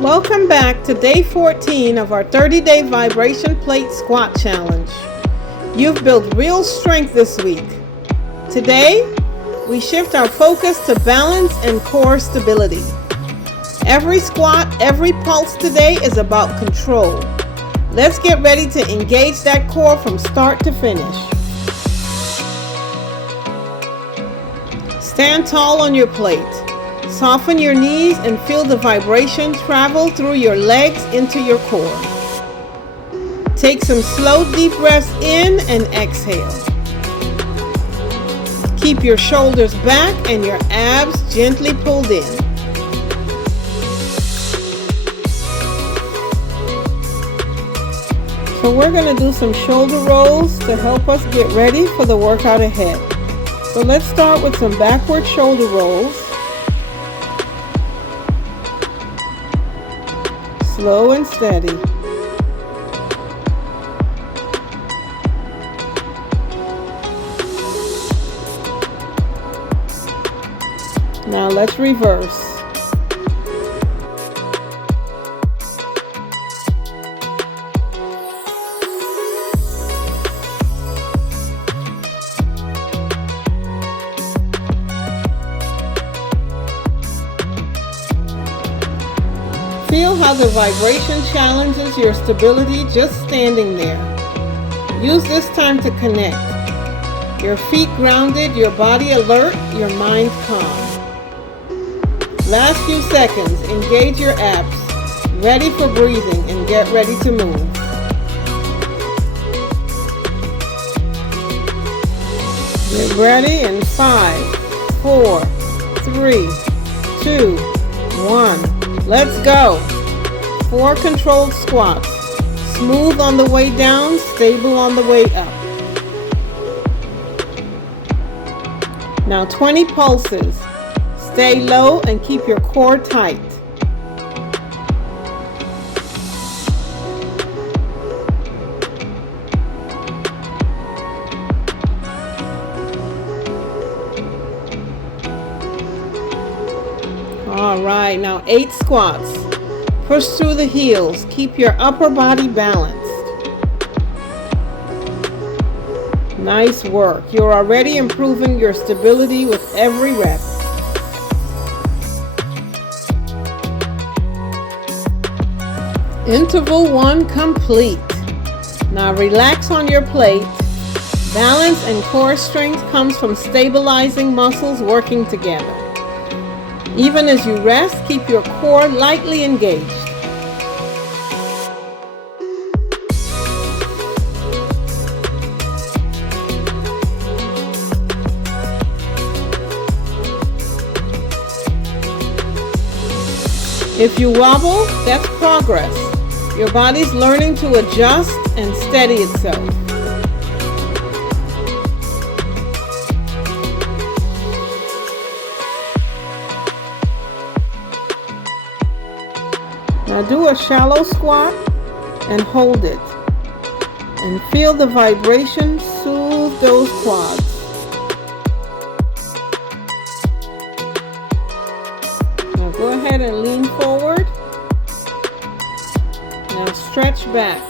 Welcome back to day 14 of our 30-day vibration plate squat challenge. You've built real strength this week. Today, we shift our focus to balance and core stability. Every squat, every pulse today is about control. Let's get ready to engage that core from start to finish. Stand tall on your plate. Soften your knees and feel the vibration travel through your legs into your core. Take some slow, deep breaths in and exhale. Keep your shoulders back and your abs gently pulled in. So we're going to do some shoulder rolls to help us get ready for the workout ahead. So let's start with some backward shoulder rolls. Slow and steady. Now let's reverse. Feel how the vibration challenges your stability just standing there. Use this time to connect. Your feet grounded, your body alert, your mind calm. Last few seconds, engage your abs. Ready for breathing and get ready to move. Get ready in 5, 4, 3, 2, 1. Let's go. 4 controlled squats. Smooth on the way down, stable on the way up. Now 20 pulses. Stay low and keep your core tight. All right, now 8 squats. Push through the heels. Keep your upper body balanced. Nice work. You're already improving your stability with every rep. Interval 1 complete. Now relax on your plate. Balance and core strength comes from stabilizing muscles working together. Even as you rest, keep your core lightly engaged. If you wobble, that's progress. Your body's learning to adjust and steady itself. Now do a shallow squat and hold it. And feel the vibration soothe those quads. Now go ahead and lean forward. Now stretch back.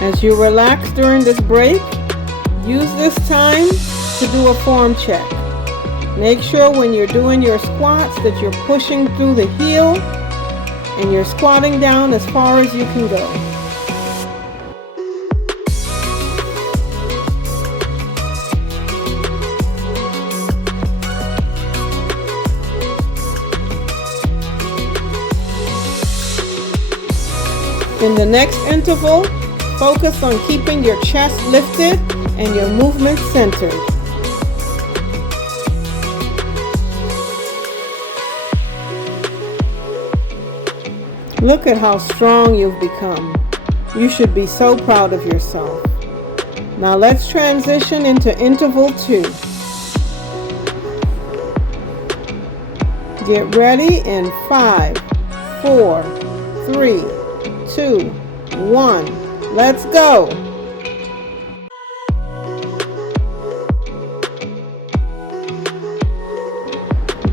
As you relax during this break, use this time to do a form check. Make sure when you're doing your squats that you're pushing through the heel and you're squatting down as far as you can go. In the next interval, focus on keeping your chest lifted and your movement centered. Look at how strong you've become. You should be so proud of yourself. Now let's transition into interval 2. Get ready in 5, 4, 3, 2, 1. Let's go.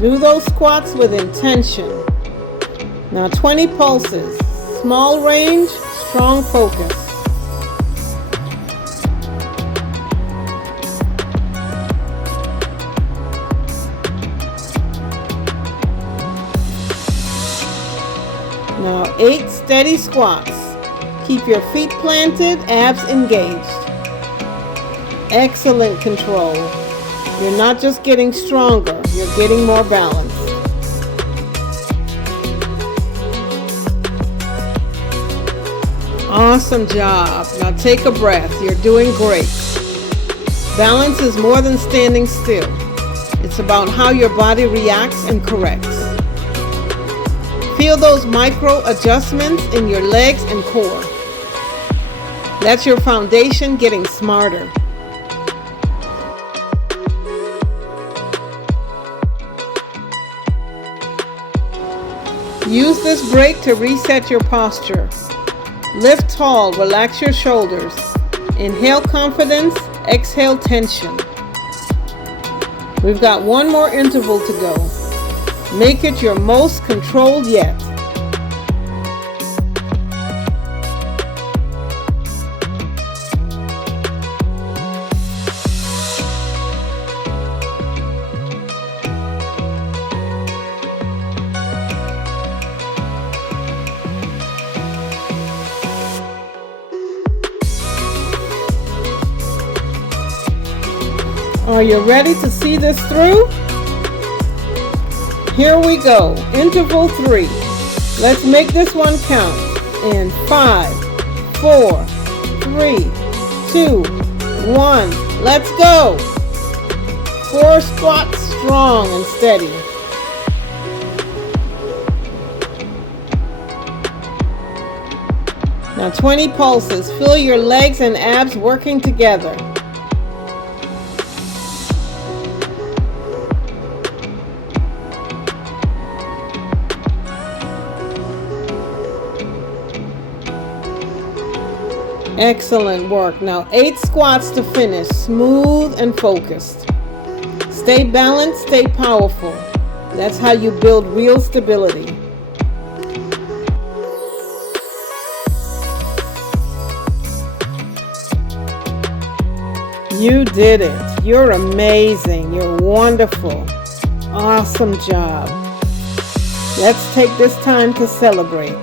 Do those squats with intention. Now 20 pulses. Small range, strong focus. Now 8 steady squats. Keep your feet planted, abs engaged. Excellent control. You're not just getting stronger, you're getting more balanced. Awesome job. Now take a breath. You're doing great. Balance is more than standing still. It's about how your body reacts and corrects. Feel those micro adjustments in your legs and core. That's your foundation getting smarter. Use this break to reset your posture. Lift tall, relax your shoulders. Inhale confidence, exhale tension. We've got one more interval to go. Make it your most controlled yet. Are you ready to see this through? Here we go. Interval 3. Let's make this one count. In 5, 4, 3, 2, 1. Let's go. 4 squats strong and steady. Now 20 pulses. Feel your legs and abs working together. Excellent work. Now 8 squats to finish, smooth and focused. Stay balanced, stay powerful. That's how you build real stability. You did it. You're amazing. You're wonderful. Awesome job. Let's take this time to celebrate.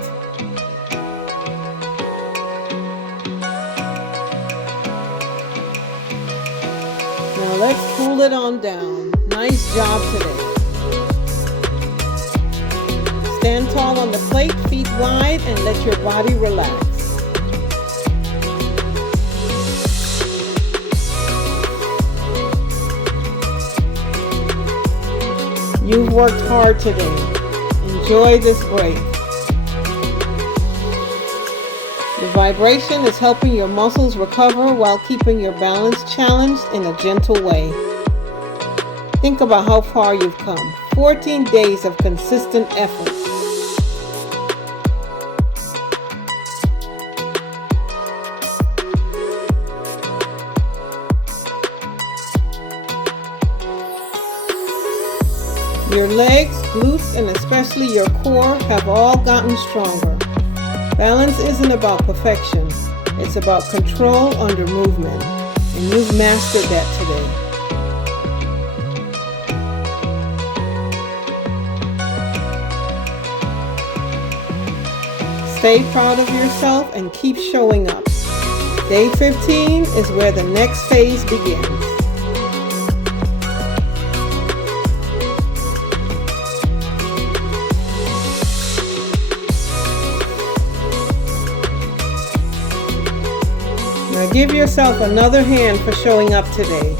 Now let's cool it on down. Nice job today. Stand tall on the plate, feet wide, and let your body relax. You've worked hard today. Enjoy this break. The vibration is helping your muscles recover while keeping your balance challenged in a gentle way. Think about how far you've come. 14 days of consistent effort. Your legs, glutes, and especially your core have all gotten stronger. Balance isn't about perfection. It's about control under movement. And you've mastered that today. Stay proud of yourself and keep showing up. Day 15 is where the next phase begins. Now give yourself another hand for showing up today.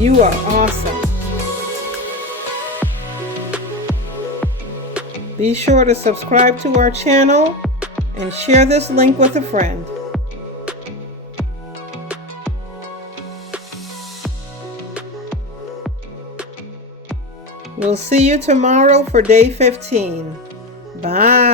You are awesome. Be sure to subscribe to our channel and share this link with a friend. We'll see you tomorrow for day 15. Bye.